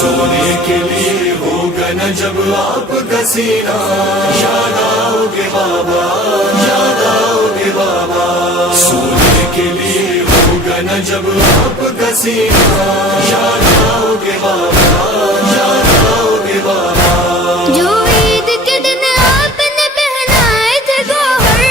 سونے کے لیے ہوگا نہ جب آپ کا سینہ، یاد آؤ گے بابا، یاد آؤ گے بابا. سونے کے لیے ہوگا نہ جب آپ کا سینہ، یاد آؤ گے بابا، یاد آؤ گے بابا. جو عید کے دن آپ نے پہنائے تھے گوہر،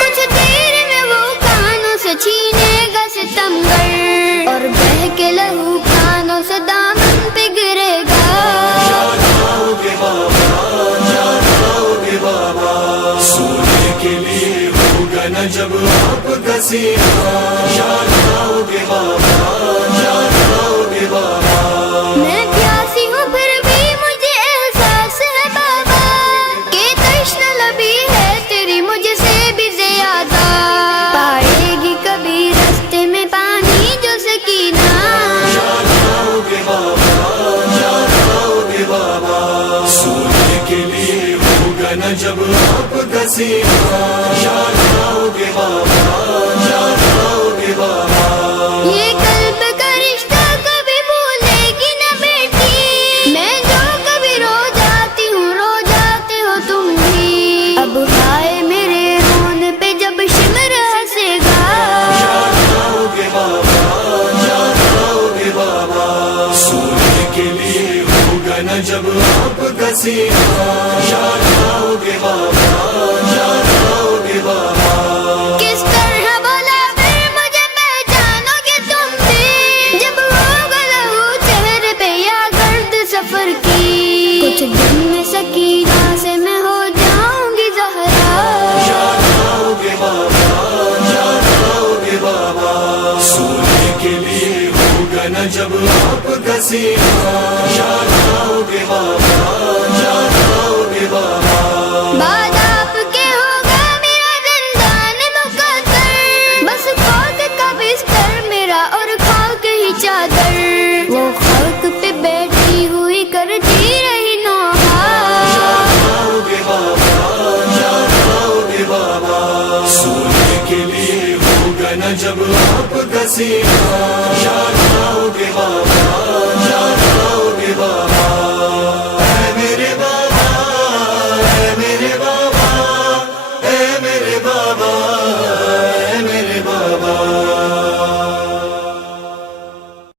کچھ دیر میں وہ کانوں سے چھینے گا ستمگر، اور بہہ کے لہو کانوں سے دامن پہ گرے گا. یاد آؤ گے بابا، یاد آؤ گے بابا. سونے کے لیے ہوگا نہ جب آپ کا سینہ، یاد آؤ گے بابا، یاد آؤ گے بابا. میں پیاسی ہوں پھر بھی مجھے احساس ہے بابا کہ تشنہ لبی ہے تیری مجھ سے بھی زیادہ. پائے گی کبھی رستے میں پانی جو سکینہ. یاد آؤ گے بابا، یاد آؤ گے بابا. سونے کے لیے ہوگا نہ جب آپ کا سینہ، یاد آؤ گے بابا، یاد آؤ گے بابا. یہ قلب کا رشتہ کبھی بھولے گی نہ بیٹی، میں جو کبھی رو جاتی ہوں رو جاتے ہو تم بھی. اب ہائے میرے رونے پہ جب شمر ہنسے گا. یاد آؤ گے بابا، یاد آؤ گے بابا. سونے کے لیے ہوگا نہ جب آپ کا سینہ، یاد آؤ گے بابا، یاد آؤ گے بابا. کس طرح بولا پھر مجھے پہچانو گے تم بھی، جب ہوگا لہو چہرے پہ یا گرد سفر کی. کچھ دن میں سکینہ سے میں ہو جاؤں گی زہرا. یاد آؤ گے بابا، یاد آؤ گے بابا. سونے کے لیے ہوگا نہ جب آپ کا سینہ، یاد آؤ گے بابا، یاد آؤ گے بابا. بعد آپ کے ہوگا میرا زندان مقدر، بس خاک کا بستر میرا اور خاک ہی چادر. وہ خاک پہ بیٹھی ہوئی کرتی رہی نوحہ. یاد آؤ گے بابا، یاد آؤ گے بابا. سونے کے لیے ہوگا نہ جب آپ کا سینہ، یاد آؤ گے بابا،